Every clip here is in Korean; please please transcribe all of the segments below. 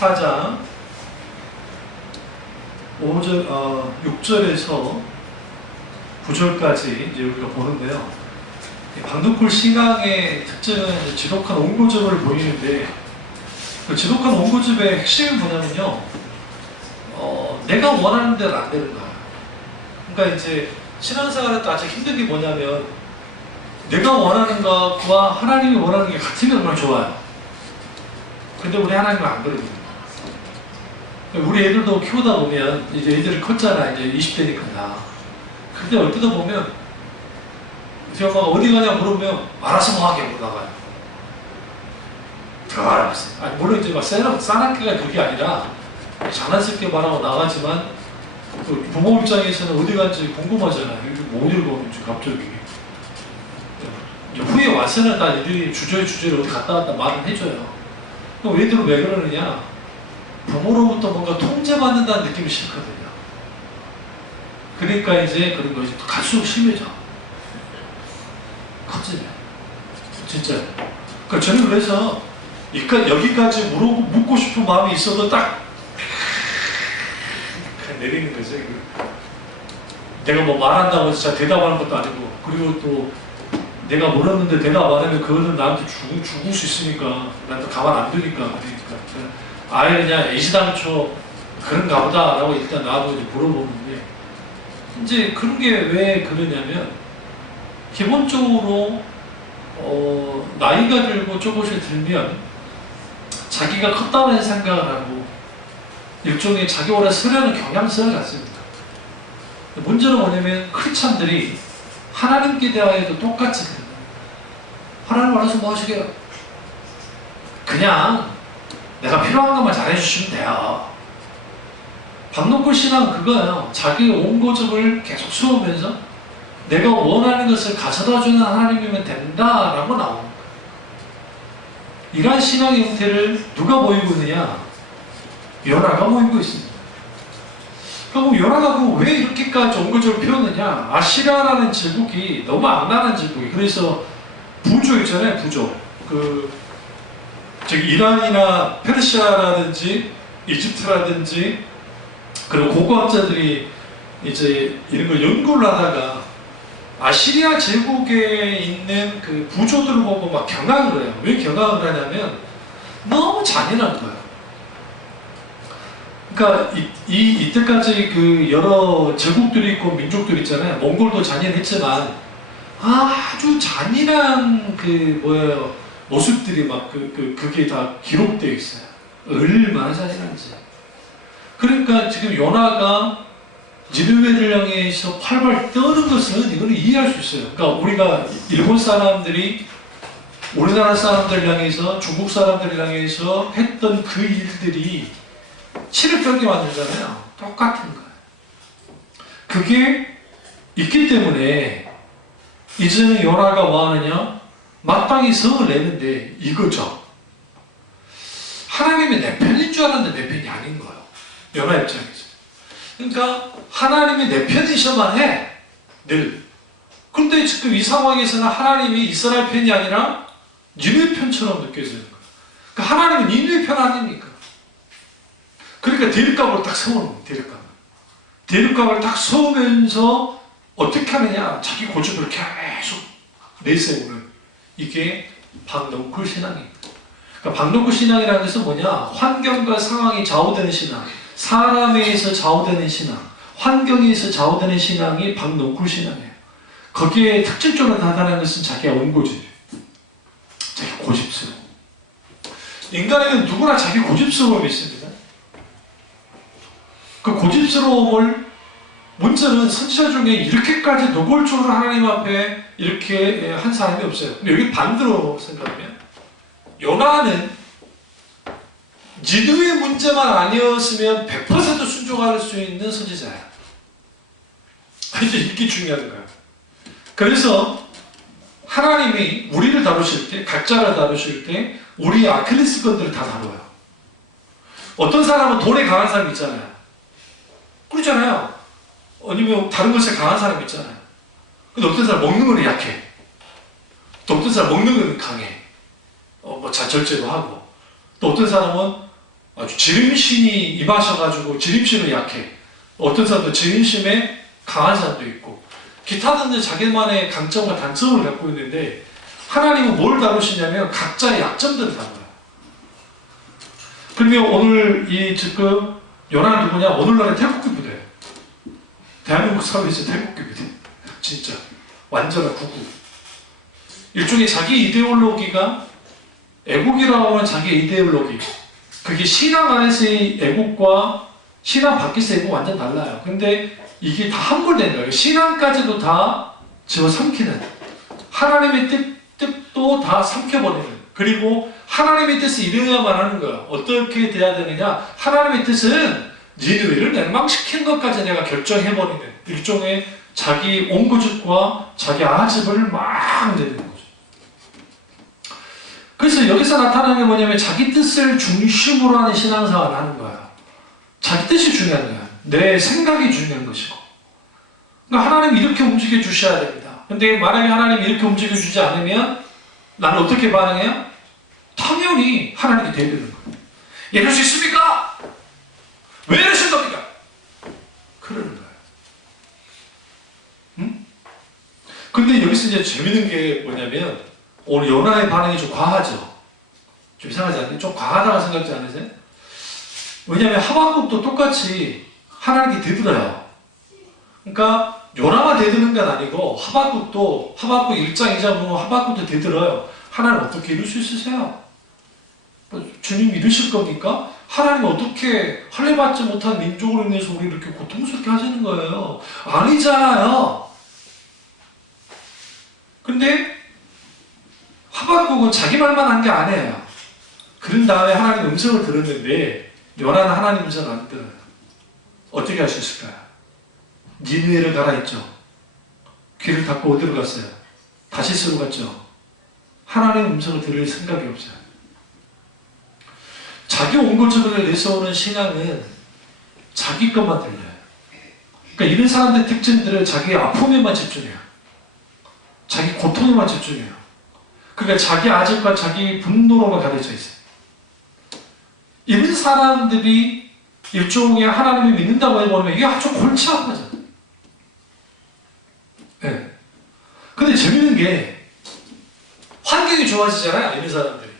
4장 6절에서 9절까지 이제 우리가 보는데요. 방등골 신앙의 특징은 이제 지독한 온고집을 보이는데, 그 지독한 온고집의 핵심이 뭐냐면요, 내가 원하는 대로 안 되는 거야. 그러니까 이제 신앙생활에 또 아주 힘든 게 뭐냐면, 내가 원하는 것과 하나님이 원하는 게 같으면 정말 좋아요. 근데 우리 하나님은 안 그러거든요. 우리 애들도 키우다 보면 이제 애들이 컸잖아. 이제 20대니까 나. 근데 어디다 보면 우리 엄마가 어디 가냐 물으면 알아서 뭐 하게 물어나가요. 들어가라봤어요. 아니 물론 이제 막 싸납기가 그게 아니라 장난스럽게 말하고 나가지만 또 부모 입장에서는 어디 간지 궁금하잖아요. 뭐 어디를 가는지 갑자기. 후에 와서는 다 애들이 주저리 어디 갔다 왔다 말은 해줘요. 그럼 애들은 왜 그러느냐? 부모로부터 뭔가 통제받는다는 느낌이 싫거든요. 그러니까 이제 그런 것이 갈수록 심해져. 커지면. 진짜. 그러니까 저는 그래서 여기까지 묻고 싶은 마음이 있어도 딱 내리는 거죠. 내가 뭐 말한다고 해서 잘 대답하는 것도 아니고, 그리고 또 내가 물었는데 대답 안 하면 그거는 나한테 죽을 수 있으니까 나한테 가만 안 두니까. 그러니까 아예 그냥 애시당초 그런가 보다 라고 일단 나도 이제 물어보는데, 이제 그런 게 왜 그러냐면, 기본적으로 나이가 들고 조금씩 들면 자기가 컸다는 생각을 하고 일종의 자기 오래 서려는 경향성을 갖습니다. 문제는 뭐냐면 크리스찬들이 하나님께 대하여도 똑같이 그래요. 하나님 알아서 뭐 하시게요? 그냥 내가 필요한 것만 잘해주시면 돼요. 방록골 신앙은 그거예요. 자기의 온고집을 계속 세우면서 내가 원하는 것을 가져다주는 하나님이면 된다라고 나오는 거예요. 이러한 신앙의 형태를 누가 보이고 있느냐? 요나가 보이고 있습니다. 그럼 요나가 왜 이렇게까지 온고집을 피웠느냐? 아시리아라는 제국이 너무 악랄한 제국이, 그래서 부조 있잖아요. 부조. 즉 이란이나 페르시아라든지 이집트라든지 그리고 고고학자들이 이제 이런 걸 연구를 하다가 아시리아 제국에 있는 그 부조들을 보고 막 경악을 해요. 왜 경악을 하냐면 너무 잔인한 거예요. 그러니까 이때까지 그 여러 제국들이 있고 민족들이 있잖아요. 몽골도 잔인했지만 아주 잔인한 모습들이 막 그게 다 기록되어 있어요. 얼마나 잔인한지. 그러니까 지금 요나가 니느웨를 향해서 팔발 떠는 것은 이거는 이해할 수 있어요. 그러니까 우리가 일본 사람들이 우리나라 사람들 향해서 중국 사람들 향해서 했던 그 일들이 치를 떨게 만들잖아요. 똑같은 거예요. 그게 있기 때문에 이제는 요나가 뭐 하느냐? 마땅히 성을 내는데 이거죠. 하나님이 내 편인 줄 알았는데 내 편이 아닌 거예요. 요나 입장에서. 그러니까 하나님이 내 편이셔만 해. 늘. 그런데 지금 이 상황에서는 하나님이 이스라엘 편이 아니라 니느웨 편처럼 느껴지는 거예요. 그러니까 하나님은 니느웨 편 아닙니까? 그러니까 대립각을 딱 세우는 거예요. 대립각을 딱 세우면서 어떻게 하느냐? 자기 고집을 계속 내세우는, 이게 방록골 신앙입니다. 그러니까 방록골 신앙이라는 것은 뭐냐? 환경과 상황이 좌우되는 신앙, 사람에 의해서 좌우되는 신앙, 환경에 의해서 좌우되는 신앙이 방록골 신앙이에요. 거기에 특징적으로 나타나는 것은 자기의 온고집, 자기 고집스러움. 인간에게는 누구나 자기 고집스러움이 있습니다. 그 고집스러움을, 문제는 선지자 중에 이렇게까지 노골적으로 하나님 앞에 이렇게 한 사람이 없어요. 근데 여기 반대로 생각하면 요나는 니느웨 문제만 아니었으면 100% 순종할 수 있는 선지자예요. 이제 이게 중요한 거예요. 그래서 하나님이 우리를 다루실 때, 각자를 다루실 때 우리 아킬레스건들을 다 다뤄요. 어떤 사람은 돈에 강한 사람 있잖아요. 그렇잖아요. 아니면 다른 것에 강한 사람 있잖아요. 근데 어떤 사람 먹는 거는 약해. 또 어떤 사람 먹는 거는 강해. 절제도 하고. 또 어떤 사람은 아주 지름신이 임하셔가지고 지름신은 약해. 어떤 사람도 지름신에 강한 사람도 있고 기타 등등 자기만의 강점과 단점을 갖고 있는데 하나님은 뭘 다루시냐면 각자의 약점들을 다뤄요. 그러면 오늘 이 지금 요나는 누구냐? 오늘날의 태국기 부대. 대한민국 사회에서 태국기 부대. 진짜 완전한 구구. 일종의 자기 이데올로기가 애국이라고 하는 자기 이데올로기. 그게 신앙 안에서의 애국과 신앙 밖에서의 애국 완전 달라요. 근데 이게 다 함몰된 거예요. 신앙까지도 다 집어삼키는 하나님의 뜻도 다 삼켜버리는 그리고 하나님의 뜻을 이루어야만 하는 거야. 어떻게 돼야 되느냐? 하나님의 뜻은 니느웨를 멸망시킨 것까지 내가 결정해버리는 일종의 자기 온고집과 자기 아집을 막 내는 거죠. 그래서 여기서 나타나는 게 뭐냐면 자기 뜻을 중심으로 하는 신앙생활을 하는 거야. 자기 뜻이 중요한 거야. 내 생각이 중요한 것이고. 그러니까 하나님이 이렇게 움직여 주셔야 됩니다. 근데 만약에 하나님이 이렇게 움직여 주지 않으면 나는 어떻게 반응해요? 당연히 하나님께 대드는 거예요. 이럴 수 있습니까? 왜 이러신 겁니까? 그러는 거예요. 응? 근데 여기서 이제 재밌는 게 뭐냐면 오늘 요나의 반응이 좀 과하죠? 좀 이상하지 않나요? 좀 과하다고 생각지 않으세요? 왜냐하면 하박국도 똑같이 하나님께 대들어요. 그러니까 요나만 대드는 건 아니고 하박국도 하박국 1장 2장 보면 하박국도 대들어요. 하나님 어떻게 이룰 수 있으세요? 주님 이루실 겁니까? 하나님 어떻게 할례받지 못한 민족으로 인해서 우리 이렇게 고통스럽게 하시는 거예요? 아니잖아요. 근데 하박국은 자기 말만 한 게 아니에요. 그런 다음에 하나님 음성을 들었는데 요나는 하나님 음성을 안 들어요. 어떻게 할 수 있을까요? 니느웨를 가라 했죠. 귀를 닫고 어디로 갔어요? 다시스로 갔죠. 하나님 음성을 들을 생각이 없어요. 자기 온고집을 내세우는 신앙은 자기 것만 들려요. 그러니까 이런 사람들의 특징들은 자기 아픔에만 집중해요. 자기 고통에만 집중해요. 그러니까 자기 아집과 자기 분노로만 가려져 있어요. 이런 사람들이 일종의 하나님을 믿는다고 해보면 이게 아주 골치 아파져요. 네. 근데 재밌는 게 환경이 좋아지잖아요. 이런 사람들이.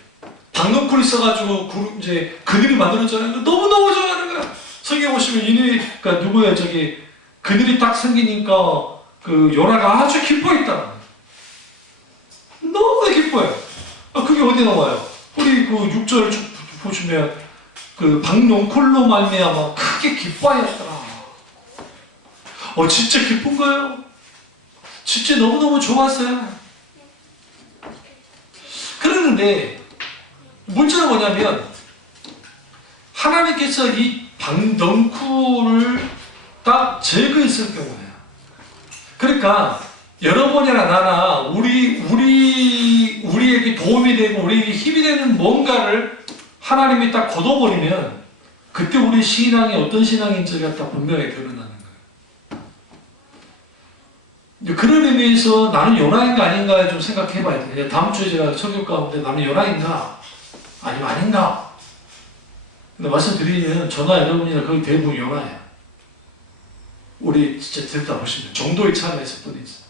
박넝쿨 있어가지고 이제 그늘이 만들어졌잖아요. 너무너무 좋아하는 거야. 성경 보시면 그러니까 누구예요? 저기 그늘이 딱 생기니까 그 요나가 아주 기뻐했다. 너무 기뻐요. 그게 어디 나와요? 우리 그 6절 보시면 그 박넝쿨로 말미암아 크게 기뻐하였더라. 진짜 기쁜 거예요. 진짜 너무너무 좋았어요. 그러는데 문제는 뭐냐면 하나님께서 이 박넝쿨을 딱 제거했을 경우에요. 그러니까 여러분이나 나나 우리에게 도움이 되고 우리에게 힘이 되는 뭔가를 하나님이 딱 걷어버리면 그때 우리 신앙이 어떤 신앙인지가 딱 분명히 드러나는 거예요. 그런 의미에서 나는 요나인가 아닌가 좀 생각해 봐야 돼요. 다음 주에 제가 설교 가운데 나는 요나인가 아니면 아닌가. 근데 말씀드리면 저나 여러분이나 거의 대부분 요나예요. 우리 진짜 들다 보시면 정도의 차이가 있을 뿐이지.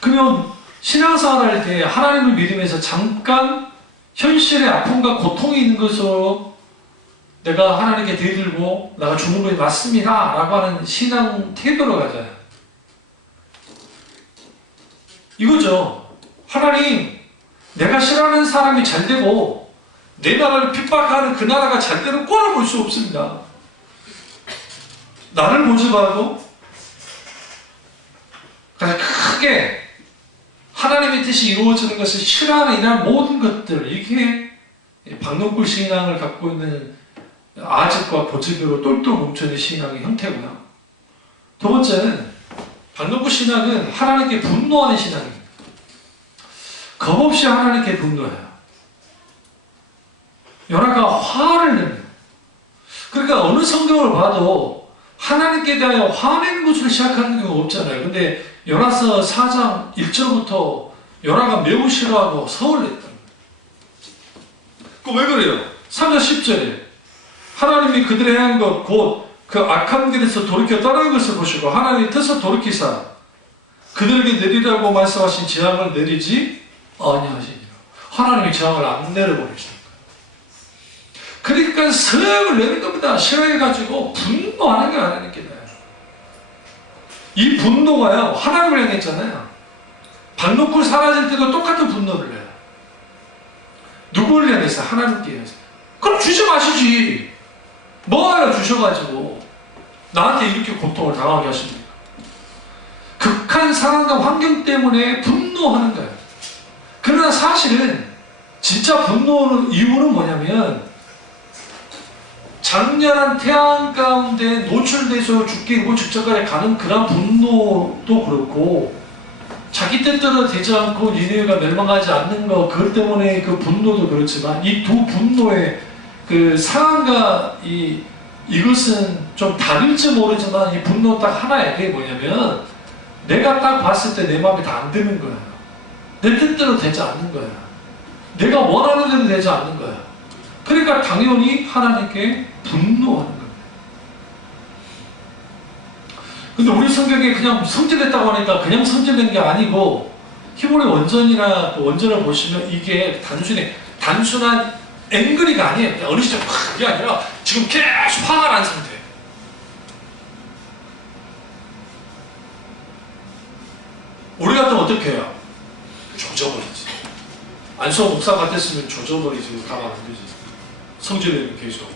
그러면 신앙생활 할 때 하나님을 믿으면서 잠깐 현실의 아픔과 고통이 있는 것으로 내가 하나님께 대들고 내가 죽는 것이 맞습니다 라고 하는 신앙 태도로 가잖아요. 이거죠. 하나님, 내가 싫어하는 사람이 잘 되고 내 나라를 핍박하는 그 나라가 잘 되는 꼴을 볼 수 없습니다. 나를 모집하고 가장 크게 하나님의 뜻이 이루어지는 것을 싫어하는 이런 모든 것들, 이게 박넝쿨 신앙을 갖고 있는 아집과 고집으로 똘똘 뭉쳐있는 신앙의 형태고요. 두 번째는 박넝쿨 신앙은 하나님께 분노하는 신앙입니다. 겁없이 하나님께 분노해요. 요나가 화를 냅니다. 그러니까 어느 성경을 봐도 하나님께 대하여 화내는 것으로 시작하는 경우가 없잖아요. 근데 요나서 4장 1절부터 요나가 매우 싫어하고 서운했다. 그 왜 그래요? 3장 10절에 하나님이 그들의 행한 것 곧 그 악한 길에서 돌이켜 떠나는 것을 보시고 하나님의 뜻을 돌이키사 그들에게 내리라고 말씀하신 재앙을 내리지 아니하시니라. 하나님이 재앙을 안 내려버리십니다. 그러니까 성을 내는 겁니다. 싫어해가지고 분노하는 게 하나님께 나요. 이 분노가요 하나님을 향했잖아요. 박 놓고 사라질 때도 똑같은 분노를 해요. 누구를 향해서? 하나님께 향해서. 그럼 주지 마시지. 뭐하러 주셔가지고 나한테 이렇게 고통을 당하게 하십니까? 극한 상황과 환경 때문에 분노하는 거예요. 그러나 사실은 진짜 분노의 이유는 뭐냐면 장렬한 태양 가운데 노출돼서 죽게 일고 직전까지 가는 그런 분노도 그렇고 자기 뜻대로 되지 않고 니네가 멸망하지 않는 거 그것 때문에 그 분노도 그렇지만 이 두 분노의 그 상황과 이것은 좀 다를지 모르지만 이 분노 딱 하나야. 그게 뭐냐면 내가 딱 봤을 때 내 마음에 다 안 드는 거야. 내 뜻대로 되지 않는 거야. 내가 원하는 대로 되지 않는 거야. 그러니까 당연히 하나님께 분노하는 겁니다. 근데 우리 성경에 그냥 성질냈다고 하니까 그냥 성질낸 게 아니고 히브리 원전이나 그 원전을 보시면 이게 단순한 앵그리가 아니에요. 어느 시점 그게 아니라 지금 계속 화가 난 상태. 우리 같으면 어떻게 해요? 조져버리지. 안수호 목사 같았으면 조져버리지. 가만 안 두지. 성질내는 계속.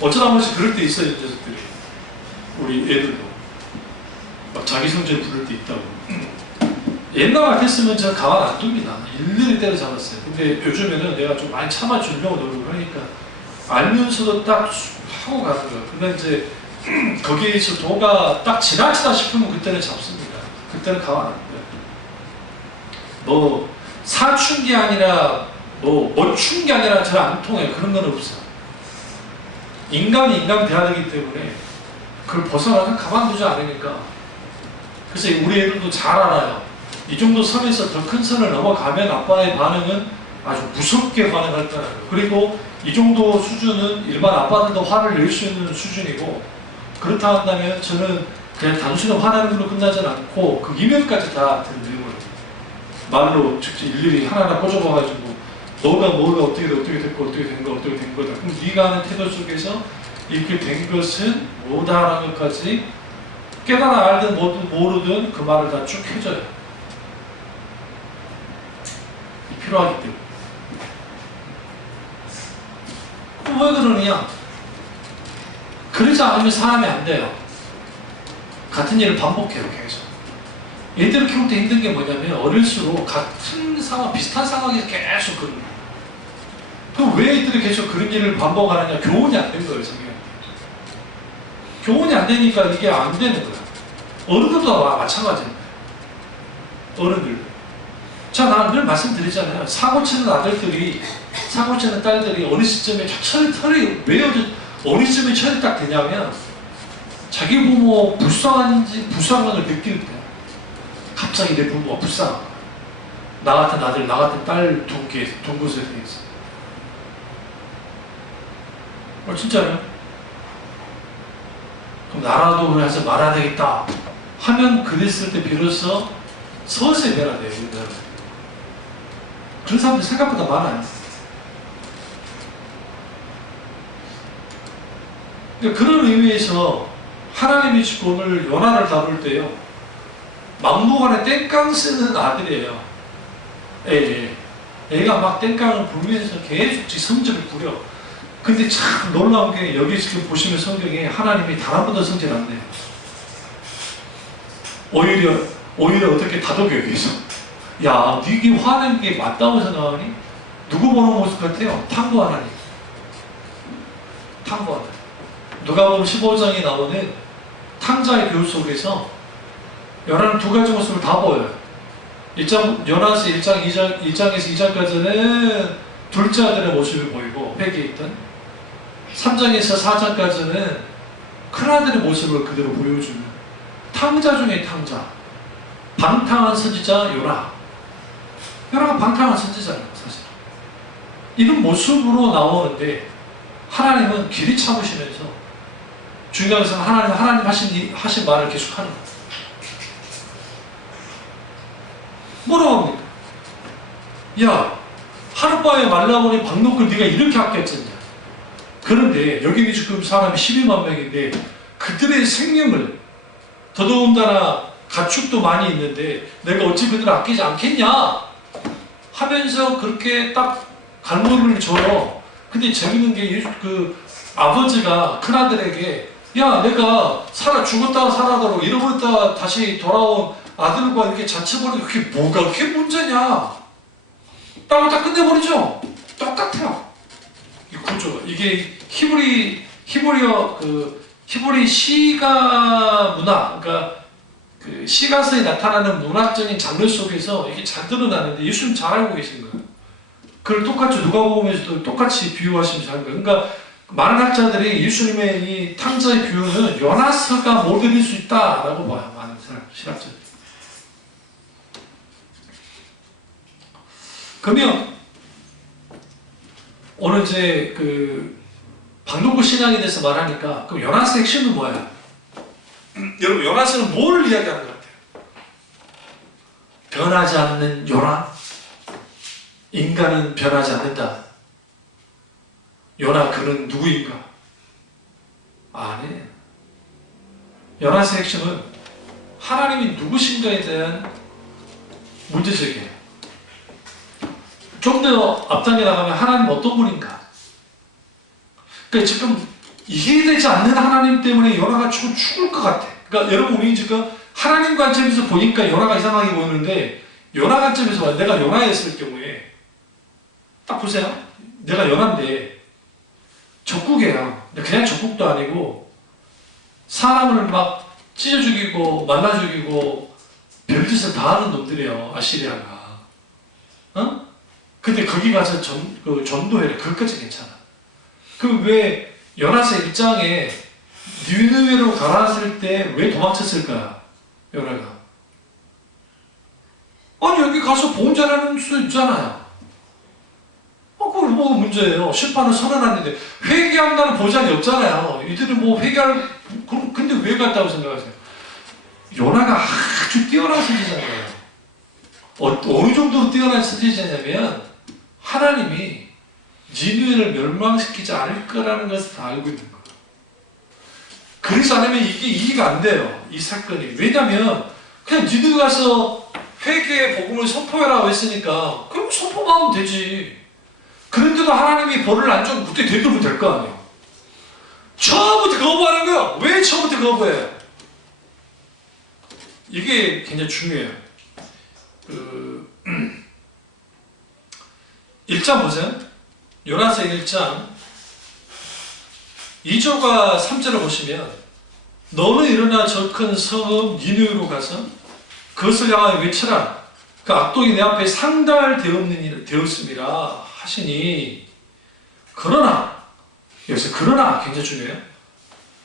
어쩌다 한 번씩 그럴 때 있어요, 녀석들이. 우리 애들도. 막 자기 성질 부를 때 있다고. 옛날 같았으면 제가 가만 안 둡니다. 일일이 때려잡았어요. 근데 요즘에는 내가 좀 많이 참아주려고 노력을 하니까 알면서도 딱 하고 가는 거예요. 근데 이제 거기에서 도가 딱 지나치다 싶으면 그때는 잡습니다. 그때는 가만 안 둬요. 뭐 사춘기 아니라 멋춘 게 아니라 잘 안 통해요. 그런 건 없어요. 인간이 인간 대하기 때문에 그걸 벗어나서 가만두지 않으니까. 그래서 우리 애들도 잘 알아요. 이 정도 선에서 더 큰 선을 넘어가면 아빠의 반응은 아주 무섭게 반응할 거라고요. 그리고 이 정도 수준은 일반 아빠들도 화를 낼 수 있는 수준이고, 그렇다 한다면 저는 그냥 단순히 화나는 걸로 끝나지 않고 그 이면까지 다 들려버려요. 말로 직접 일일이 하나하나 꽂아봐가지고 너가 어떻게 됐고 어떻게 된 거다. 그럼 네가 하는 태도 속에서 이렇게 된 것은 뭐다라는 것까지 깨달아 알든 모르든 그 말을 다 쭉 해줘요. 필요하기 때문에. 그럼 왜 그러느냐? 그러지 않으면 사람이 안 돼요. 같은 일을 반복해요, 계속. 얘들을 키울 때 힘든 게 뭐냐면 어릴수록 같은 상황, 비슷한 상황에서 계속 그런 거예요. 그럼 왜 애들이 계속 그런 일을 반복하느냐? 교훈이 안 된 거예요, 성경에. 교훈이 안 되니까 이게 안 되는 거예요. 어른들도 마찬가지예요. 어른들도. 자, 나는 늘 말씀드리잖아요. 사고치는 아들들이, 사고치는 딸들이 어느 시점에 털이 왜 어느 시점에 철이 딱 되냐면 자기 부모 불쌍한 걸 느낄 때 갑자기 내 부모가 불쌍한 거야. 나 같은 아들, 나 같은 딸 둔 것에 대해서. 진짜요? 그럼 나라도 그래서 말아야 되겠다 하면 그랬을 때 비로소 서서히 변화돼요. 그런 사람들 생각보다 많아요. 그러니까 그런 의미에서 하나님이 지금 오늘 요나를 다룰 때요, 막무가내 땡깡 쓰는 아들이에요. 애가 막 땡깡을 부르면서 계속 지 성질을 부려. 근데 참 놀라운 게 여기 지금 보시면 성경에 하나님이 단 한 번도 성질 안 내요. 오히려 어떻게 다독여요, 계속. 야, 네게 화내는 게 맞다고 생각하니? 누구 보는 모습 같아요? 탐구 하나님. 탐구 하나님. 누가복음 15장에 나오는 탕자의 교훈 속에서 요나는 두 가지 모습을 다 보여요. 요나서 1장에서 2장까지는 둘째 아들의 모습을 보이고 회개에 있던, 3장에서 4장까지는 큰 아들의 모습을 그대로 보여주는 탕자 중에 탕자, 방탕한 선지자 요나. 요나가 방탕한 선지자예요, 사실. 이런 모습으로 나오는데 하나님은 길이 참으시면서 중요한 것은 하나님 하신 말을 계속하는 거예요. 뭐라고 합니까? 야, 하룻밤에 말라보니 박농걸 네가 이렇게 아꼈잖냐. 그런데 여기는 지금 사람이 12만 명인데 그들의 생명을 더더군다나 가축도 많이 있는데 내가 어찌 그들을 아끼지 않겠냐 하면서 그렇게 딱 갈무리를 줘요. 근데 재밌는 게 그 아버지가 큰아들에게 야, 내가 죽었다가 살아가고 잃어버렸다가 다시 돌아온 아들과 이렇게 자쳐버리는 그게 뭐가 그게 문제냐 라고 딱 끝내버리죠. 똑같아요. 이 구조가. 이게 히브리 시가 문화, 그러니까 그 시가서에 나타나는 문학적인 장르 속에서 이게 잘 드러나는데 예수님 잘 알고 계신 거예요. 그걸 똑같이 누가복음에서도 똑같이 비유하시면서 하는 거예요. 그러니까 많은 학자들이 예수님의 이 탕자의 비유는 요나서가 모델일 수 있다라고 봐요. 많은 신학자들이. 그러면 오늘 이제 그 박농구 신앙에 대해서 말하니까 그럼 요나서 핵심은 뭐야? 여러분 요나서는 뭘 이야기하는 것 같아요? 변하지 않는 요나? 인간은 변하지 않는다. 요나 그는 누구인가? 아니에요. 요나서의 핵심은 하나님이 누구신가에 대한 문제제기예요. 좀 더 앞당겨 나가면 하나님 어떤 분인가? 그러니까 지금 이해되지 않는 하나님 때문에 요나가 죽을 것 같아. 그러니까 여러분 우리 지금 하나님 관점에서 보니까 요나가 이상하게 보이는데 요나 관점에서 봐. 내가 요나였을 경우에 딱 보세요. 내가 요나인데 적국이야. 그냥 적국도 아니고 사람을 막 찢어 죽이고 말라 죽이고 별짓을 다 하는 놈들이에요. 아시리아가. 어? 근데 거기 가서 전도해라. 그것까지 괜찮아. 그 왜 요나서 1장에 니느웨로 가라앉을 때 왜 도망쳤을까? 요나가. 아니 여기 가서 복음 전하는 수 있잖아요. 그건 뭐가 문제예요. 심판을 선언하는데 회개한다는 보장이 없잖아요. 이들이 뭐 회개할 근데 왜 갔다고 생각하세요? 요나가 아주 뛰어난 선지자예요. 어느 정도로 뛰어난 선지자냐면 하나님이 니느웨를 멸망시키지 않을 거라는 것을 다 알고 있는 거예요. 그래서 안 하면 이게 이해가 안 돼요. 이 사건이. 왜냐면 그냥 니느웨 가서 회개의 복음을 선포해라고 했으니까 그럼 선포만 하면 되지. 그런데도 하나님이 벌을 안 주면 그때 되돌면 될 거 아니에요. 처음부터 거부하는 거야. 왜 처음부터 거부해요? 이게 굉장히 중요해요. 1장 보세요. 요나서 1장 2절과 3절을 보시면 너는 일어나 저 큰 성읍 니느웨로 가서 그것을 향하여 외쳐라. 그 악독이 내 앞에 상달되었음이라 하시니 그러나 여기서 그러나 굉장히 중요해요.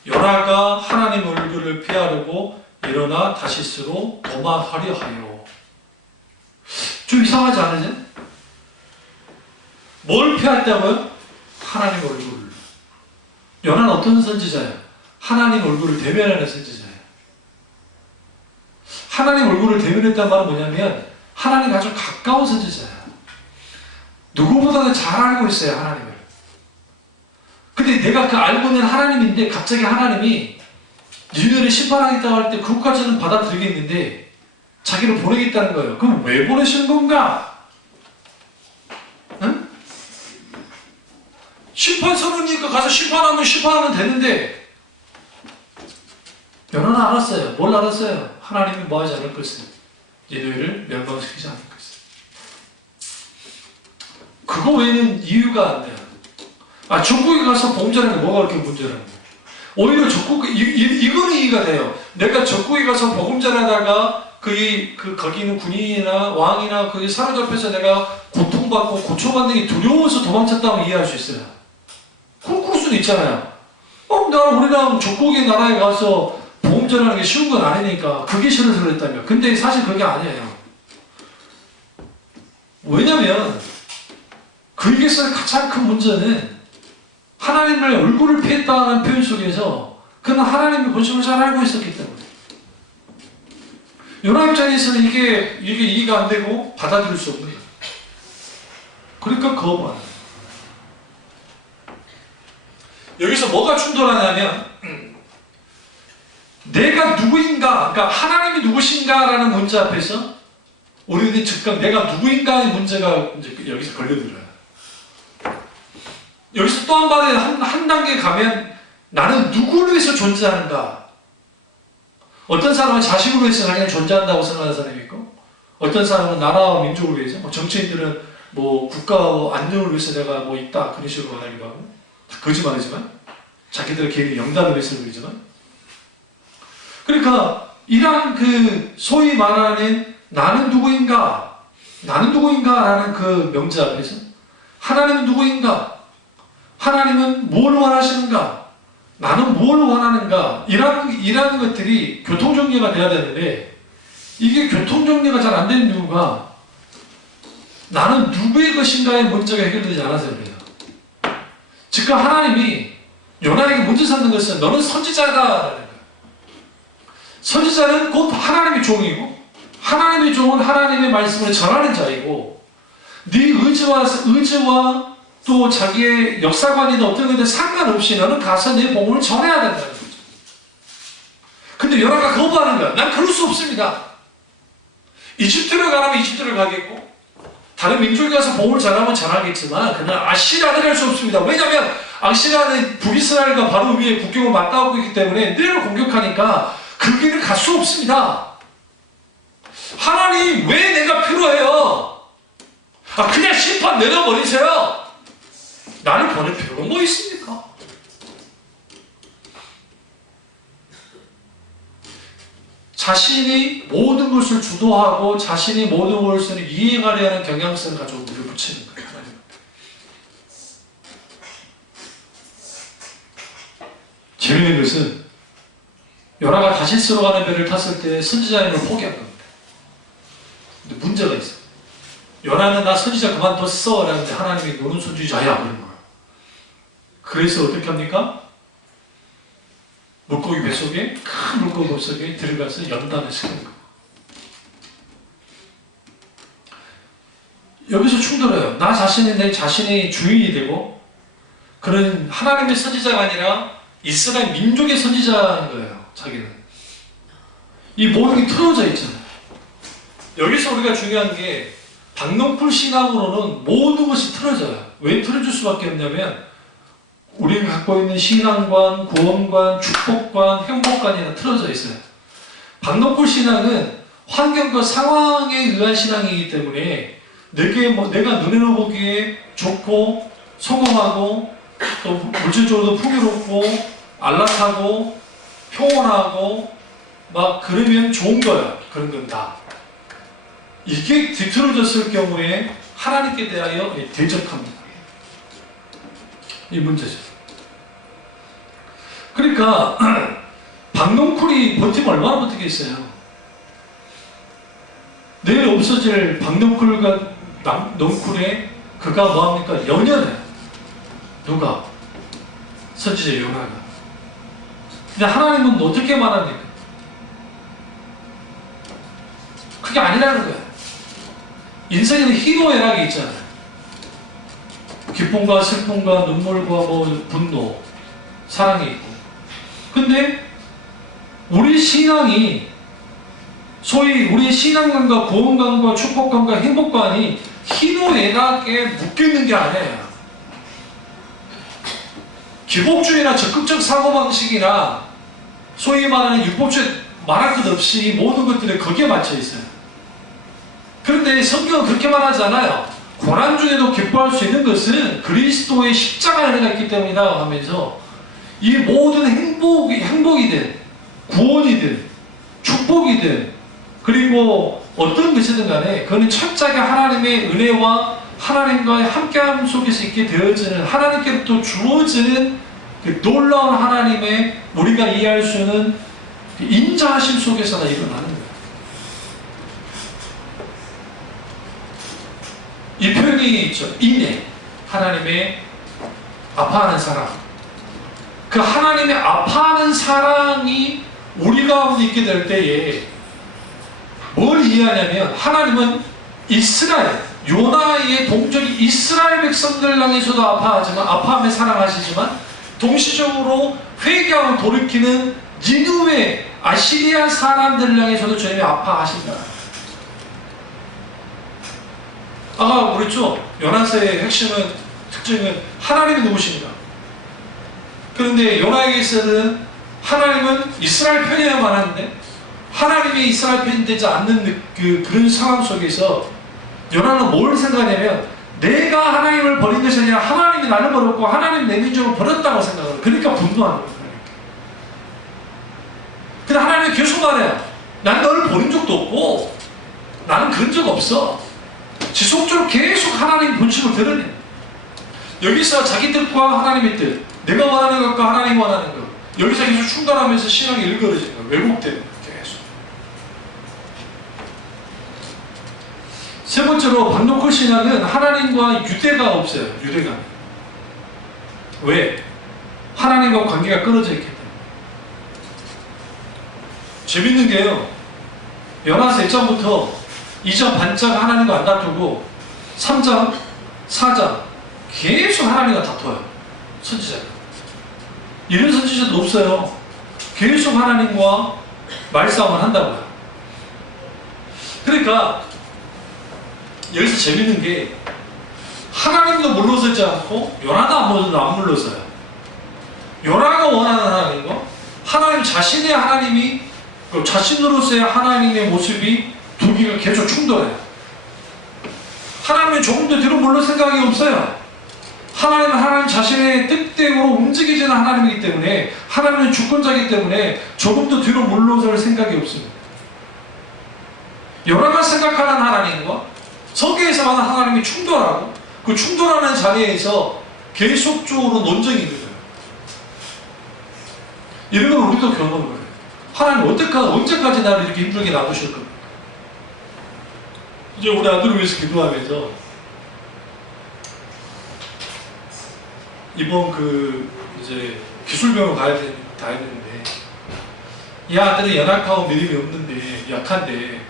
요나가 하나님 얼굴을 피하려고 일어나 다시스로 도망하려 하여. 좀 이상하지 않으세요? 뭘 피했다고요? 하나님 얼굴을. 요나는 어떤 선지자예요? 하나님 얼굴을 대면하는 선지자예요. 하나님 얼굴을 대면했다는 말은 뭐냐면 하나님과 아주 가까운 선지자예요. 누구보다도 잘 알고 있어요, 하나님을. 근데 내가 그 알고 있는 하나님인데 갑자기 하나님이 니느웨를 심판하겠다고 할 때 그것까지는 받아들이겠는데 자기를 보내겠다는 거예요. 그럼 왜 보내시는 건가? 응? 심판 선언이니까 가서 심판하면 되는데 요나는 알았어요. 뭘 알았어요? 하나님이 뭐 하지 않을 것을. 니느웨를 멸망시키지 않을 것을. 그거 외에는 이유가 안 돼요. 적국에 가서 복음 전하는 게 뭐가 그렇게 문제라는 거예요. 오히려 이거는 이해가 돼요. 내가 적국에 가서 복음 전하다가 거기 있는 군인이나 왕이나 거기 사로잡혀서 내가 고통받고 고초받는 게 두려워서 도망쳤다면 이해할 수 있어요. 그럴 수도 있잖아요. 우리랑 적국의 나라에 가서 복음 전하는 게 쉬운 건 아니니까 그게 싫어서 그랬다며. 근데 사실 그게 아니에요. 왜냐면 그에게서 가장 큰 문제는 하나님의 얼굴을 피했다는 표현 속에서 그는 하나님의 본성을 잘 알고 있었기 때문에 요나 입장에서는 이게 이해가 안 되고 받아들일 수 없는 거예요. 그러니까 거부하는 거예요. 여기서 뭐가 충돌하냐면 내가 누구인가, 그러니까 하나님이 누구신가라는 문제 앞에서 우리는 즉각 내가 누구인가의 문제가 이제 여기서 걸려들어요. 여기서 또 한 번에 한 단계 가면 나는 누구를 위해서 존재하는가. 어떤 사람은 자식으로 위해서 그냥 존재한다고 생각하는 사람이 있고, 어떤 사람은 나라와 민족을 위해서, 뭐 정치인들은 뭐 국가와 안녕을 위해서 내가 뭐 있다 그런 식으로 말하기도 하고, 다 거짓말이지만 자기들 개인의 영달을 위해서 그러지만, 그러니까 이러한 그 소위 말하는 나는 누구인가라는 그 명제 앞에서 하나님은 누구인가? 하나님은 뭘 원하시는가? 나는 뭘 원하는가? 이런 것들이 교통정리가 돼야 되는데 이게 교통정리가 잘 안 되는 이유가 나는 누구의 것인가의 문제가 해결되지 않아서 그래요. 즉각 하나님이 요나에게 문제 삼는 것은 너는 선지자다라는 거예요. 선지자는 곧 하나님의 종이고 하나님의 종은 하나님의 말씀을 전하는 자이고 네 의지와 또 자기의 역사관이나 어떤 것에 상관없이 너는 가서 내 복음을 전해야 된다는 거죠. 근데 요나가 거부하는 거야. 난 그럴 수 없습니다. 이집트를 가라면 이집트를 가겠고 다른 민족에 가서 복음을 전하면 전하겠지만 그러나 아시리아는 갈 수 없습니다. 왜냐하면 아시리아는 북이스라엘과 바로 위에 국경을 맞닿고 있기 때문에 늘 공격하니까 그 길을 갈 수 없습니다. 하나님 왜 내가 필요해요? 그냥 심판 내려버리세요. 나를 보낼 필요가 뭐 있습니까? 자신이 모든 것을 주도하고 자신이 모든 것을 이행하려 하는 경향성을 가지고 밀어붙이는 거예요. 재미있는 것은 요나가 다시스로 가는 배를 탔을 때 선지자임을 포기한 겁니다. 근데 문제가 있어요. 요나는 나 선지자 그만뒀어 라는데 하나님이 너는 선지자야 그런 거예요. 그래서 어떻게 합니까? 물고기 뱃속에 큰 물고기 속에 들어가서 연단을 시키는 거예요. 여기서 충돌해요. 나 자신이 내 자신이 주인이 되고 그런 하나님의 선지자가 아니라 이스라엘 민족의 선지자인 거예요. 자기는 이 모든 게 틀어져 있잖아요. 여기서 우리가 중요한 게 박농풀 신앙으로는 모든 것이 틀어져요. 왜 틀어질 수밖에 없냐면 우리가 갖고 있는 신앙관, 구원관, 축복관, 행복관이 다 틀어져 있어요. 박농풀 신앙은 환경과 상황에 의한 신앙이기 때문에 내가 눈으로 보기에 좋고 성공하고 또 물질적으로도 풍요롭고 안락하고 평온하고 막 그러면 좋은 거야. 그런 건 다. 이게 뒤틀어졌을 경우에 하나님께 대하여 대적합니다. 이 문제죠. 그러니까 박농쿨이 버티면 얼마나 버티겠어요. 내일 없어질 박농쿨과 농쿨에 그가 뭐합니까? 연연해. 누가? 선지자 요나가. 근데 하나님은 어떻게 말합니까? 그게 아니라는 거예요. 인생에는 희노애락이 있잖아요. 기쁨과 슬픔과 눈물과 뭐 분노, 사랑이 있고. 근데 우리 신앙이 소위 우리 신앙관과 구원관과 축복관과 행복관이 희노애락에 묶여있는 게 아니에요. 기복주의나 적극적 사고방식이나 소위 말하는 율법주의 말할 것 없이 모든 것들이 거기에 맞춰 있어요. 그런데 성경은 그렇게 말하지 않아요. 고난 중에도 기뻐할 수 있는 것은 그리스도의 십자가 은혜가 있기 때문이다 하면서 이 모든 행복이든 구원이든 축복이든 그리고 어떤 것이든 간에 그거는 철저하게 하나님의 은혜와 하나님과의 함께함 속에서 있게 되어지는 하나님께로부터 주어지는 그 놀라운 하나님의 우리가 이해할 수 있는 그 인자하심 속에서나 일어나는 거예요. 이 표현이 있죠. 인애. 하나님의 아파하는 사랑. 그 하나님의 아파하는 사랑이 우리 가운데 있게 될 때에 뭘 이해하냐면 하나님은 이스라엘, 요나의 동족이 이스라엘 백성들 향해서도 아파하며 사랑하시지만 동시적으로 회개하고 돌이키는 니누웨 아시리아 사람들을 향해서도 주님이 아파하신다. 아까 그랬죠? 요나서의 특징은 하나님이 누구십니다. 그런데 요나에게 있어서는 하나님은 이스라엘 편이어야만 하는데 하나님이 이스라엘 편이 되지 않는 그런 상황 속에서 요나는 뭘 생각하냐면 내가 하나님을 버린 것이 아니라 하나님이 나를 버렸고 하나님 내 민족을 버렸다고 생각해요. 그러니까 분노하는 거예요. 근데 하나님이 계속 말해요. 난 너를 버린 적도 없고 나는 그런 적 없어. 지속적으로 계속 하나님 본심을 드러내. 여기서 자기 뜻과 하나님의 뜻, 내가 원하는 것과 하나님이 원하는 것, 여기서 계속 충돌하면서 신앙이 일그러지는 거예요. 왜곡되는 거예요. 계속. 세 번째로 반도클 신앙은 하나님과 유대가 없어요. 유대가. 왜? 하나님과 관계가 끊어져 있기 때문에. 재밌는 게요. 요나서 1장부터 2장 반장 하나님과 안 다투고 3장, 4장 계속 하나님과 다퉈요. 선지자가. 이런 선지자도 없어요. 계속 하나님과 말싸움을 한다고요. 그러니까 여기서 재밌는 게 하나님도 물러서지 않고 요나도 안 물러서요. 요나가 원하는 하나님과 하나님 자신의 하나님이 자신으로서의 하나님의 모습이 두 개가 계속 충돌해요. 하나님은 조금도 뒤로 물러설 생각이 없어요. 하나님은 하나님 자신의 뜻대로 움직이지는 하나님이기 때문에 하나님은 주권자이기 때문에 조금도 뒤로 물러설 생각이 없습니다. 요나가 생각하는 하나님과 서기에서 하는 하나님이 충돌하고 그 충돌하는 자리에서 계속적으로 논쟁이 있는 거예요. 이런 걸 우리도 겪는 거예요. 하나님 언제까지 나를 이렇게 힘들게 놔두실 겁니까? 이제 우리 아들을 위해서 기도하면서 이번 이제 기술병원 가야 되는데 이 아들은 연약하고 믿음이 없는데 약한데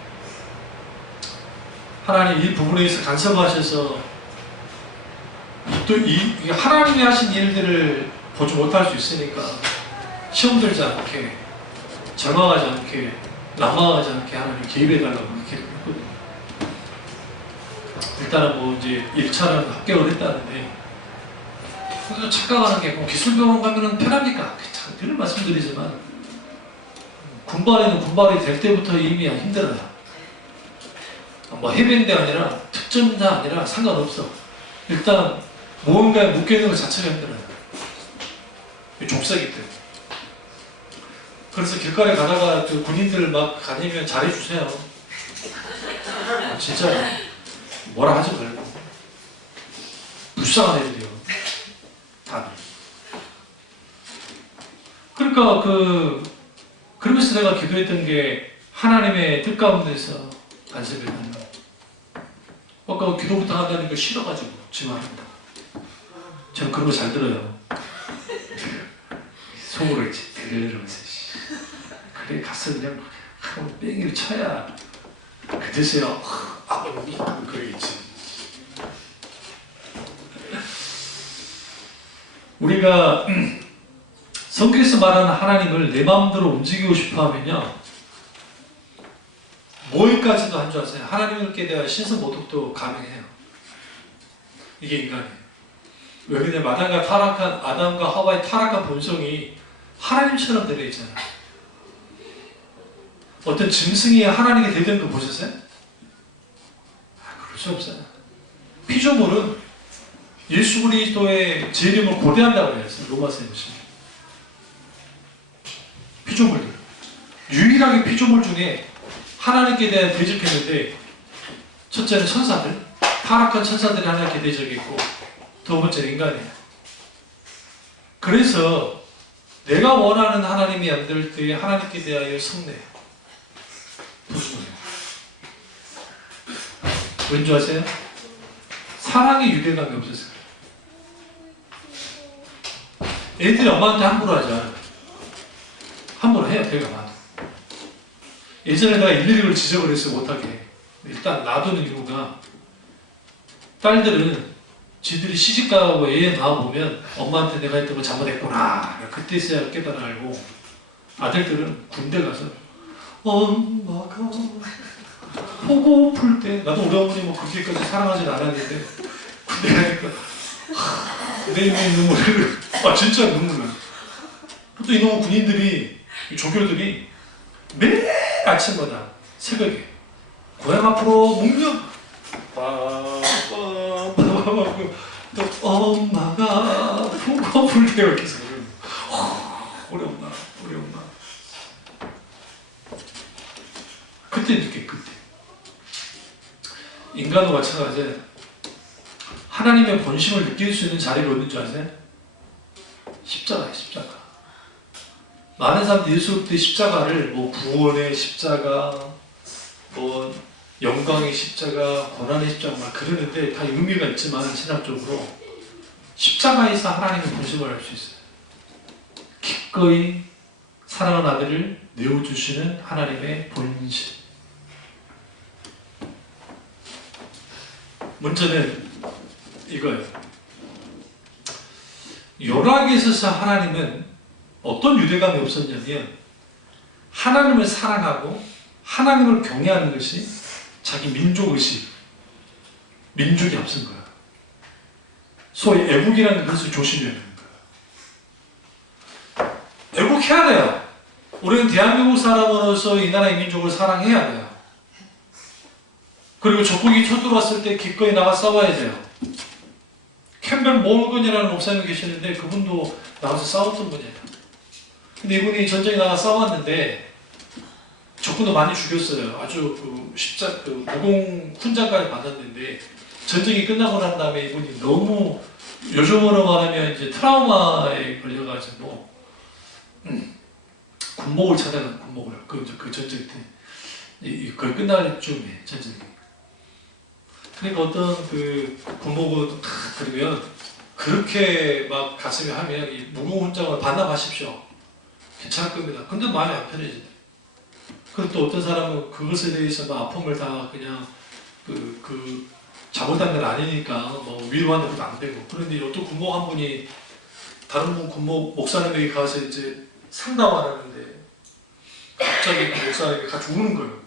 하나님 이 부분에 있어 간섭하셔서 또 하나님이 하신 일들을 보지 못할 수 있으니까 시험 들지 않게 절망하지 않게 낙망하지 않게 하나님 개입해달라고 그렇게 했거든요. 일단은 이제 1차는 합격을 했다는데 착각하는 게 기술병원 가면은 편합니까? 늘 말씀드리지만 군발에는 군발이 될 때부터 이미 힘들어요. 해병대 아니라 특전사 아니라 상관없어. 일단 무언가에 묶여있는 것 자체가 힘들어요. 족쇄기 때문에. 그래서 길가에 가다가 군인들 막 다니면 잘해주세요. 진짜 뭐라 하지 말고 불쌍한 애들이요. 다들. 그러니까 그러면서 내가 기도했던 게 하나님의 뜻 가운데서 간섭을 하는 거예요. 아까 기도 부탁한다는 거 싫어가지고 지말합니다. 저는 그런 거 잘 들어요. 속으로 있지. 들으면서 그래 가서 그냥 한번 뺑이를 쳐야 그제서야 아버님이 그러겠지. 우리가 성경에서 말하는 하나님을 내 마음대로 움직이고 싶어 하면요 뭐기까지도 한 줄 아세요? 하나님께 대한 신성모독도 가능해요. 이게 인간이에요. 왜 그러냐? 아담과 하와의 타락한 본성이 하나님처럼 들어있잖아요. 어떤 짐승이 하나님이 되던 거 보셨어요? 그럴 수 없어요. 피조물은 예수 그리스도의 제 이름을 고대한다고 했어요. 로마서에 보시면. 피조물들. 유일하게 피조물 중에 하나님께 대한 대적했는데 첫째는 천사들, 타락한 천사들이 하나님께 대적했고 두 번째는 인간이에요. 그래서 내가 원하는 하나님이 안 될 때에 하나님께 대하여 성내요. 왠지 아세요? 사랑의 유대감이 없었어요. 애들이 엄마한테 함부로 하지 않아요. 함부로 해요, 배가 많아. 예전에 내가 일일이 그걸 지적을 못하게. 일단 놔두는 이유가 딸들은 지들이 시집가고 애 낳아보면 엄마한테 내가 했던 거 잘못했구나. 그때서야 깨달아 알고, 아들들은 군대 가서 엄마가 보고플 때, 나도 우리 어머니 뭐 그렇게까지 사랑하진 않았는데 군대 가니까 내 눈에 눈물을 진짜 눈물 나. 또 이놈 군인들이, 조교들이 매일 아침마다 새벽에 고향 앞으로 묵념 또 엄마가 보고플 때 이렇게 해서 우리 엄마 우리 엄마. 그때 느껴. 그때 인간도 마찬가지에 하나님의 본심을 느낄 수 있는 자리가 어딘지 아세요? 십자가예요. 십자가. 많은 사람들이 예수 그리스도의 십자가를 뭐 구원의 십자가, 뭐 영광의 십자가, 고난의 십자가 막 그러는데 다 의미가 있지만 신학적으로 십자가에서 하나님의 본심을 알 수 있어요. 기꺼이 사랑하는 아들을 내어주시는 하나님의 본심. 문제는 이거예요. 요나기에 있어서 하나님은 어떤 유대감이 없었냐면 하나님을 사랑하고 하나님을 경외하는 것이 자기 민족의식, 민족이 앞선 거야. 소위 애국이라는 것을 조심해야 되는 거야. 애국해야 돼요. 우리는 대한민국 사람으로서 이 나라의 민족을 사랑해야 돼요. 그리고 적국이 쳐들어왔을 때 기꺼이 나가 싸워야 돼요. 캠벨 몰건이라는 목사님이 계시는데 그분도 나가서 싸웠던 분이에요. 근데 이분이 전쟁에 나가 싸웠는데 적군도 많이 죽였어요. 아주 무공 훈장까지 받았는데 전쟁이 끝나고 난 다음에 이분이 너무 요즘으로 말하면 이제 트라우마에 걸려가지고 군목을 찾아간 군목을 그 전쟁 때 거의 끝날 쯤에 전쟁이. 그러니까 어떤 그 군목을 그러면 그렇게 막 가슴에 하면 이 무공 훈장을 반납하십시오. 괜찮을 겁니다. 근데 마음이 안 편해진다. 그리고 또 어떤 사람은 그것에 대해서 막 아픔을 다 그냥 잘못한 건 아니니까 뭐 위로하는 것도 안 되고. 그런데 어떤 군목 한 분이 다른 분 군목 목사님에게 가서 이제 상담을 하는데 갑자기 그 목사님이 같이 우는 거예요.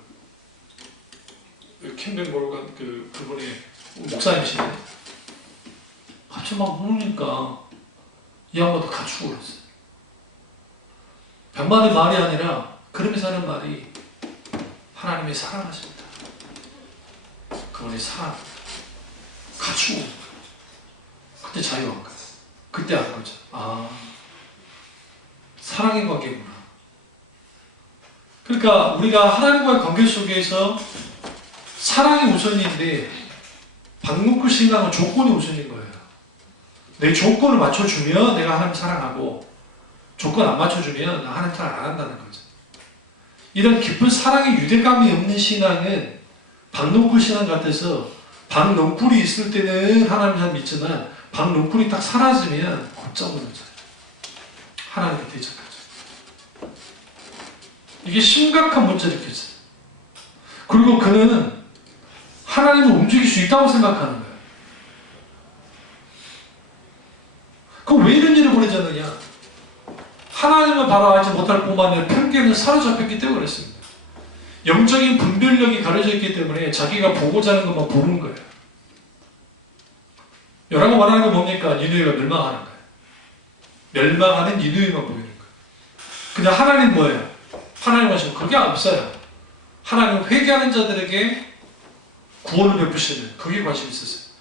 캠벨 몰건 그분이 목사님이시네. 같이 막 우니까 이 양반도 같이 울었어요. 병만의 말이 아니라 그러면서 하는 말이 하나님이 사랑하십니다. 그분이 사랑. 같이 우는 거예요. 그때 자유한 거예요. 그때 알 거죠. 아, 사랑의 관계구나. 그러니까 우리가 하나님과의 관계 속에서 사랑이 우선인데 박문구 신앙은 조건이 우선인 거예요. 내 조건을 맞춰주면 내가 하나님 사랑하고 조건 안 맞춰주면 하나님 사랑 안 한다는 거죠. 이런 깊은 사랑의 유대감이 없는 신앙은 박농쿨 신앙 같아서 박농쿨이 있을 때는 하나님 잘 믿지만 박농쿨이 딱 사라지면 곧장 무너져요. 하나님께 대적하죠. 이게 심각한 문제를 일으켰어요. 그리고 그는 하나님을 움직일 수 있다고 생각하는 거예요. 그럼 왜 이런 일을 벌이졌느냐? 하나님을 바라보지 못할 뿐만 아니라 편견에 사로잡혔기 때문에 그렇습니다. 영적인 분별력이 가려져 있기 때문에 자기가 보고자 하는 것만 보는 거예요. 요나가 말하는 건 뭡니까? 니느웨가 멸망하는 거예요. 멸망하는 니느웨만 보이는 거예요. 그냥 하나님 뭐예요? 하나님 하시면 그게 없어요. 하나님 회개하는 자들에게 구원을 베푸시는 그게 관심이 있었어요.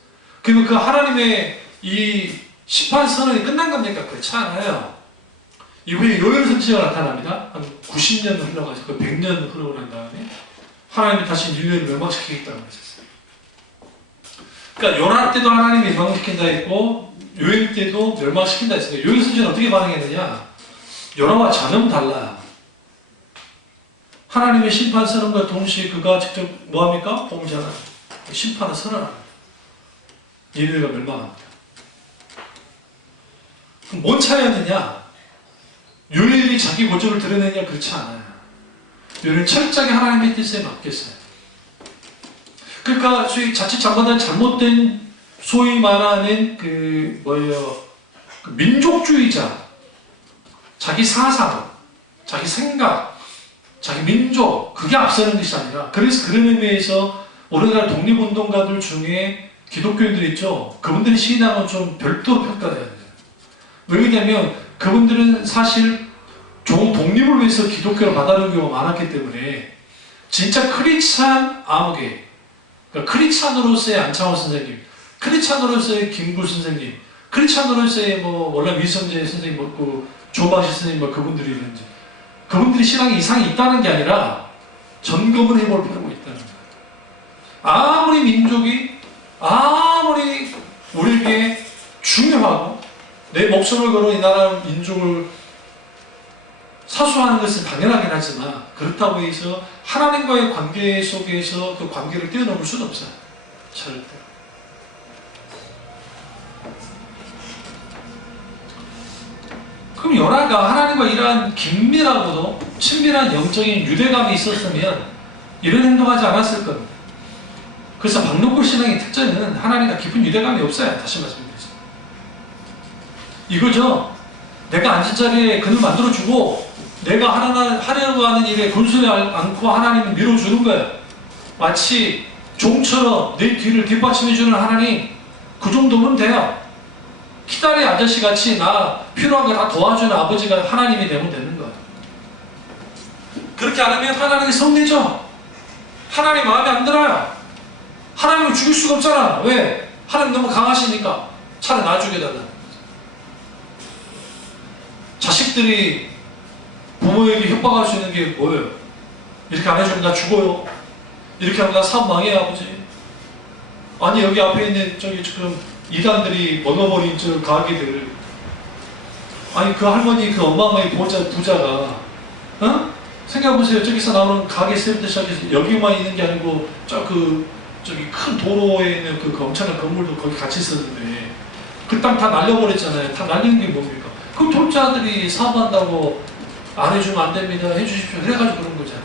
그러면 그 하나님의 이 심판 선언이 끝난 겁니까? 그렇지 않아요. 이후에 요엘 선지자가 나타납니다. 한 90년 흘러가서 그 100년 흐르고 난 다음에 하나님이 다시 인류를 멸망시키겠다고 하셨어요. 그러니까 요나 때도 하나님이 멸망시킨다 했고 요엘 때도 멸망시킨다 했어요. 요엘 선지자는 어떻게 반응했느냐? 요나와 전혀 달라요. 하나님의 심판 선언과 동시에 그가 직접 뭐합니까? 봉자는 심판을 선언합니다. 니느웨가 멸망합니다. 뭔 차이였느냐? 요엘이 자기 고집을 드러내냐? 그렇지 않아요. 요엘은 철저하게 하나님의 뜻에 맡겼어요. 그러니까 소위 자칫 잘못한 잘못된 소위 말하는 그 민족주의자, 자기 사상, 자기 생각, 자기 민족, 그게 앞서는 것이 아니라, 그래서 그런 의미에서 오늘날 독립운동가들 중에 기독교인들 있죠. 그분들의 신앙은 좀 별도로 평가해야 돼요. 왜냐하면 그분들은 사실 좋은 독립을 위해서 기독교를 받아들인 경우가 많았기 때문에 진짜 크리스찬 아무개, 그러니까 크리스찬으로서의 안창호 선생님, 크리스찬으로서의 김구 선생님, 크리스찬으로서의 원래 위성재 선생님, 조바시 선생님, 그분들이 있는지, 그분들이 신앙에 이상이 있다는 게 아니라 점검을 해볼 필요가 있다는 거예요. 아무리 민족이 아무리 우리에게 중요하고 내 목숨을 걸어 이 나라 민족을 사수하는 것은 당연하긴 하지만, 그렇다고 해서 하나님과의 관계 속에서 그 관계를 뛰어넘을 수는 없어요. 절대. 그럼 요나가 하나님과 이러한 긴밀하고도 친밀한 영적인 유대감이 있었으면 이런 행동하지 않았을 겁니다. 그래서 박노골 신앙의 특징은 하나님과 깊은 유대감이 없어요. 다시 말씀드리죠. 이거죠. 내가 앉은 자리에 그늘 만들어주고 내가 하려고 하는 일에 군수를 않고 하나님을 밀어주는 거예요. 마치 종처럼 내 뒤를 뒷받침해주는 하나님, 그 정도면 돼요. 키다리 아저씨 같이 나 필요한 거 다 도와주는 아버지가 하나님이 되면 되는 거예요. 그렇게 안 하면 하나님이 성내죠. 하나님 마음에 안 들어요. 하나님을 죽일 수가 없잖아. 왜? 하나님 너무 강하시니까. 차라리 나 죽여달라는 거죠. 자식들이 부모에게 협박할 수 있는 게 뭐예요? 이렇게 안 해주면 나 죽어요. 이렇게 하면 나 사업 망해요, 아버지. 아니, 여기 앞에 있는 저기 지금 이단들이 먹어버린 저 가게들, 아니 그 할머니 그 어마어마한 부자가 생각해보세요. 저기서 나오는 가게 세부터 시작해서 여기만 있는 게 아니고 저기 큰 도로에 있는 그 엄청난 건물도 거기 같이 있었는데 그 땅 다 날려버렸잖아요. 다 날리는 게 뭡니까? 그럼 졸자들이 사업한다고 안 해주면 안 됩니다, 해주십시오, 그래가지고 그런 거잖아요.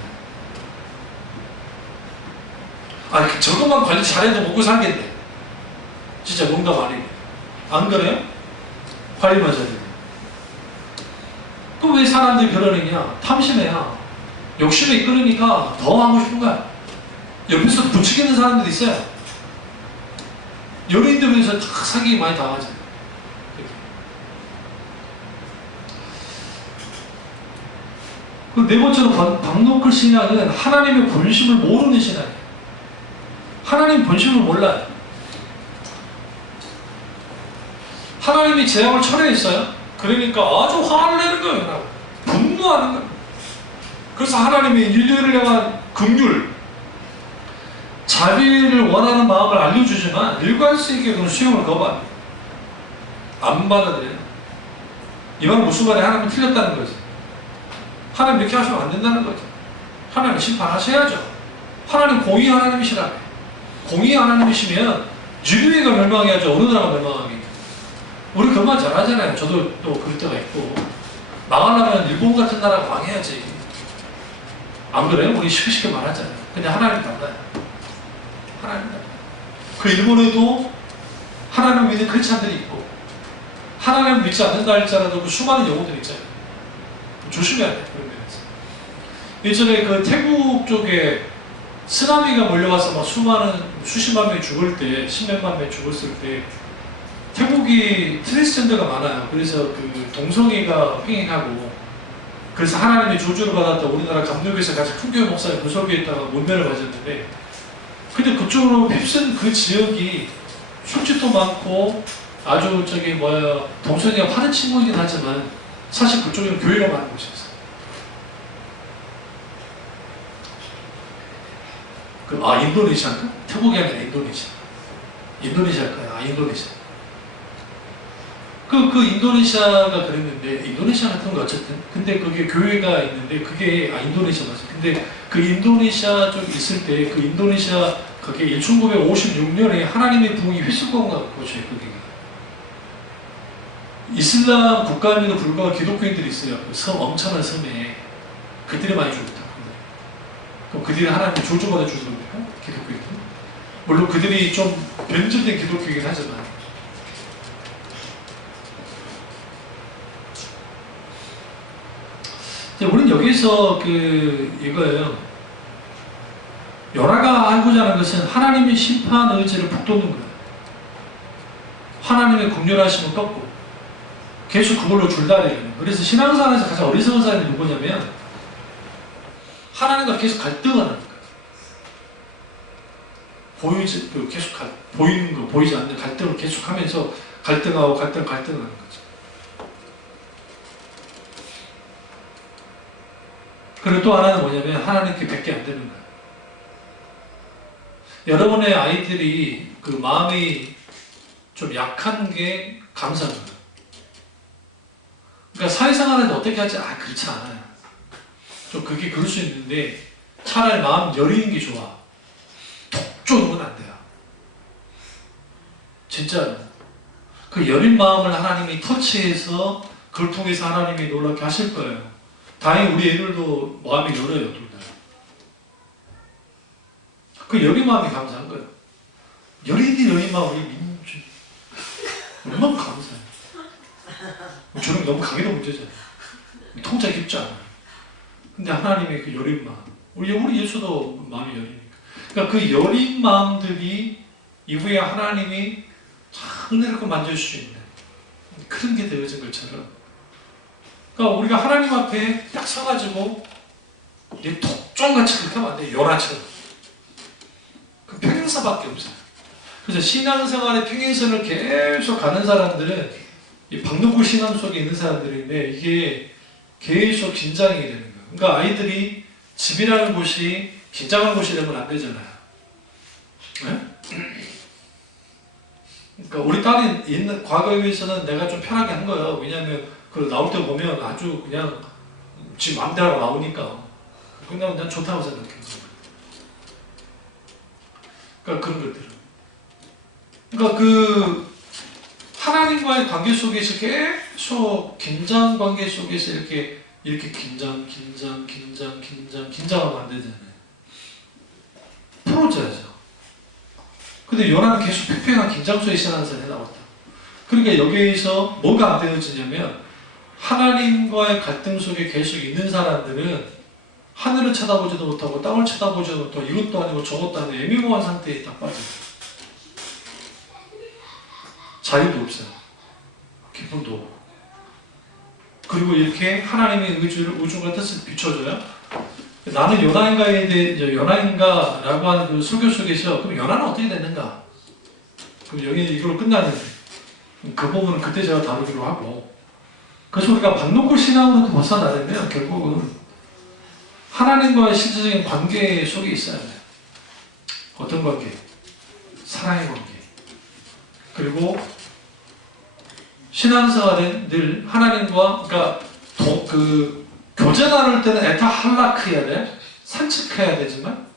아니 저것만 관리 잘해도 먹고 살겠네. 진짜 농담 아니고. 안 그래요? 관리만 잘해요. 그럼 왜 사람들이 그러느냐? 탐심해야. 욕심에 이끌으니까 더 하고 싶은 거야. 옆에서 부추기는 사람들이 있어요. 연예인들 위해서 다 사기 많이 당하잖아요. 그 네 번째로 박노클 신앙은 하나님의 본심을 모르는 신앙이에요. 하나님 본심을 몰라요. 하나님이 재앙을 철회했어요. 그러니까 아주 화를 내는 거예요. 분노하는 거예요. 그래서 하나님이 인류를 향한 긍휼, 자비를 원하는 마음을 알려주지만 일관성있게 그런 수용을 거부합니다. 안 받아들여요. 이 말은 무슨 말이에요? 하나님이 틀렸다는 거지. 하나님 이렇게 하시면 안 된다는 거죠. 하나님 심판하셔야죠. 하나님 공의 하나님이시라며. 공의 하나님이시면 인류가 멸망해야죠. 어느 나라가 멸망하게. 우리 그만 잘하잖아요. 저도 또 그럴 때가 있고. 망하려면 일본 같은 나라가 망해야지. 안 그래요? 우리 쉽게 말하잖아요. 근데 하나님 달라요. 하나님 달라요. 그 일본에도 하나님을 믿는 크리스찬들이 있고, 하나님을 믿지 않는다 할지라도 그 수많은 영혼들이 있잖아요. 조심해야 돼요. 그런 면에서. 예전에 그 태국 쪽에 쓰나미가 몰려와서 막 수십만 명이 죽을 때, 십몇만 명이 죽었을 때, 태국이 트랜스젠더가 많아요. 그래서 그 동성애가 횡행하고, 그래서 하나님의 저주를 받았다. 우리나라 감독에서 같이 큰교회 목사님 무속에 있다가 문면을 맞았는데, 근데 그쪽으로 휩쓴 그 지역이 술집도 많고 아주 동성애가 화는 친구이긴 하지만 사실 그쪽에는 교회가 많은 곳이었어요. 인도네시아인가? 태국이 아니라 인도네시아. 인도네시아일까요? 인도네시아. 그 인도네시아가 그랬는데, 인도네시아 같은 거 어쨌든. 근데 그게 교회가 있는데, 그게, 인도네시아 맞아. 근데 그 인도네시아 쪽 있을 때, 그 인도네시아, 그게 1956년에 하나님의 부흥이 휘슬건가 곳이에요, 그게. 이슬람 국가임에도 불구하고 기독교인들이 있어요. 그 섬, 엄청난 섬에. 그들이 많이 죽었다. 그럼 그들이 하나님께 조주받아 주는 겁니까? 기독교인들? 물론 그들이 좀 변질된 기독교이긴 하지만. 우리는 여기서 이거예요. 요나가 알고자 하는 것은 하나님의 심판 의지를 북돋는 거예요. 하나님의 긍휼하심을 꺾고 계속 그걸로 줄다리는 거예요. 그래서 신앙생활에서 가장 어리석은 사람이 누구냐면 하나님과 계속 갈등하는 거예요. 보이는 거, 보이지 않는 갈등을 계속하면서 갈등하는 거죠. 그리고 또 하나는 뭐냐면 하나님께 밖에 안 되는 거예요. 여러분의 아이들이 그 마음이 좀 약한 게 감사한 거예요. 그러니까 사회생활에서 어떻게 하지? 그렇지 않아요. 좀 그게 그럴 수 있는데 차라리 마음 여리는 게 좋아. 톡 쪼는 안 돼요. 진짜로. 그 여린 마음을 하나님이 터치해서 그걸 통해서 하나님이 놀랍게 하실 거예요. 다행히 우리 애들도 마음이 열어요. 둘 다. 그 여린 마음이 감사한 거예요. 여린 마음이 얼마나 감사해요. 저는 너무 강해도 문제잖아요. 통짜 깊지 않아요. 근데 하나님의 그 여린 마음, 우리 예수도 마음이 여리니까. 그러니까 그 여린 마음들이 이후에 하나님이 은혜롭게 만져줄 수 있는 그런 게 되어진 것처럼. 그러니까 우리가 하나님 앞에 딱 서가지고 독종같이 그렇게 하면 안 돼요. 요나처럼. 그 평행선밖에 없어요. 그래서 신앙생활의 평행선을 계속 가는 사람들은 이 박농구 신앙 속에 있는 사람들인데 이게 계속 긴장이 되는 거예요. 그러니까 아이들이 집이라는 곳이 긴장한 곳이 되면 안 되잖아요. 네? 그러니까 우리 딸이 있는 과거에 비해서는 내가 좀 편하게 한 거예요. 왜냐하면 그 나올 때 보면 아주 그냥 지 마음대로 나오니까 그냥 난 좋다고 생각해요. 그러니까 그런 것들은. 그러니까 그 하나님과의 관계 속에서 계속 긴장 관계 속에서 이렇게 긴장하면 안 되잖아요. 풀어줘야죠. 근데 요나는 계속 팽팽한 긴장 속에 신앙생활을 해나왔다. 그러니까 여기에서 뭐가 안 되어지냐면 하나님과의 갈등 속에 계속 있는 사람들은 하늘을 쳐다보지도 못하고 땅을 쳐다보지도 못하고 이것도 아니고 저것도 아니고 애매모호한 상태에 딱 빠져요. 자유도 없어요. 기쁨도 없고. 그리고 이렇게 하나님의 의중과 뜻을 비춰줘요. 나는 요나인가에 대해 요나인가라고 하는 그 설교 속에서 그럼 요나는 어떻게 되는가? 그럼 여기 이걸로 끝나는데 그 부분은 그때 제가 다루기로 하고. 그래서 우리가 박농골 신앙으로도 벗어나려면 결국은 하나님과의 실질적인 관계 속에 있어야 돼요. 어떤 관계? 사랑의 관계. 그리고 신앙생활은 늘 하나님과 그러니까 교제 나눌 때는 에타 할라크 해야 돼. 산책해야 되지만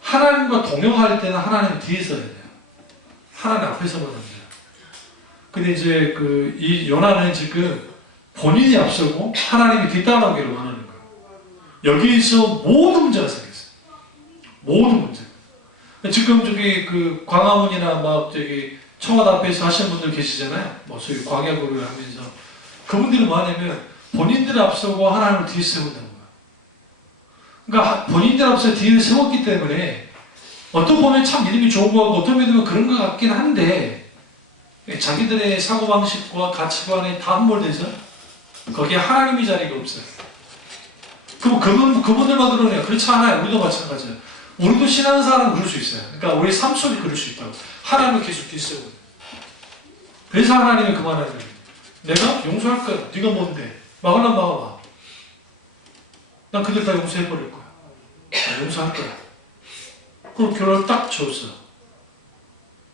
하나님과 동역할 때는 하나님 뒤에서 해야 돼요. 하나님 앞에서만 안 돼요. 근데 이제 이 요나는 지금 본인이 앞서고 하나님이 뒤따라오기를 원하는 거예요. 여기서 모든 문제가 생겼어요. 모든 문제. 지금 저기 광화문이나 막 저기 청와대 앞에서 하시는 분들 계시잖아요. 뭐 소위 광야고를 하면서 그분들은 뭐하냐면 본인들 앞서고 하나님을 뒤에 세운다는 거예요. 그러니까 본인들 앞서 뒤에 세웠기 때문에 어떤 보면 참 믿음이 좋은 거 같고 어떤 믿음은 그런 것 같긴 한데 자기들의 사고방식과 가치관에 다 함몰돼서 거기에 하나님의 자리가 없어요. 그분들만 그러네요. 그렇지 않아요. 우리도 마찬가지예요. 우리도 신앙생활은 그럴 수 있어요. 그러니까 우리 삶 속에 그럴 수 있다고. 하나님을 계속 뒤세우고. 그래서 하나님이 그만하는 거예요. 내가 용서할 거야. 네가 뭔데? 막으려면 막아봐. 난 그들 다 용서해버릴 거야. 난 용서할 거야. 그럼 결론을 딱 줬어.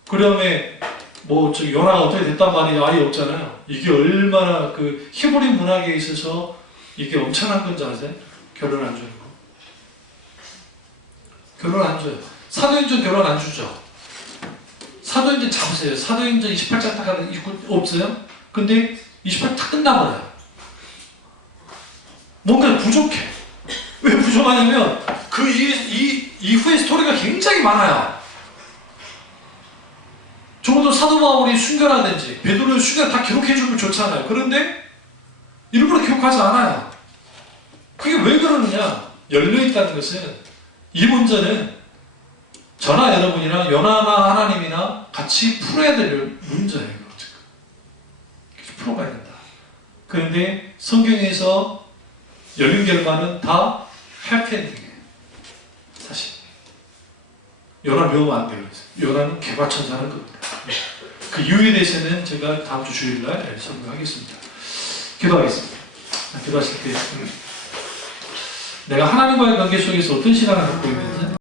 그 다음에 요나가 어떻게 됐단 말이 없잖아요. 이게 얼마나 히브리 문학에 있어서 이게 엄청난 건지 아세요? 결혼 안 주는 거. 결혼 안 줘요. 사도행전 결혼 안 주죠. 사도행전 잡으세요. 사도행전 28장 딱 하는 없어요? 근데 28 탁 끝나버려요. 뭔가 부족해. 왜 부족하냐면 그 이후의 스토리가 굉장히 많아요. 적어도 사도 바울이 순교라든지 베드로의 순교 다 기록해주면 좋잖아요. 그런데 일부러 기록하지 않아요. 그게 왜 그러느냐? 열려있다는 것은 이 문제는 저나 여러분이나 연하나 하나님이나 같이 풀어야 될 문제예요. 풀어가야 된다. 그런데 성경에서 열린 결과는 다 해피엔딩이에요. 사실 연하 묘하면 안 돼요. 연하는 개과천선한 겁니다. 그 이유에 대해서는 제가 다음 주 주일날 설명하겠습니다. 기도하겠습니다. 기도하실 때 내가 하나님과의 관계 속에서 어떤 시간을 갖고 있는지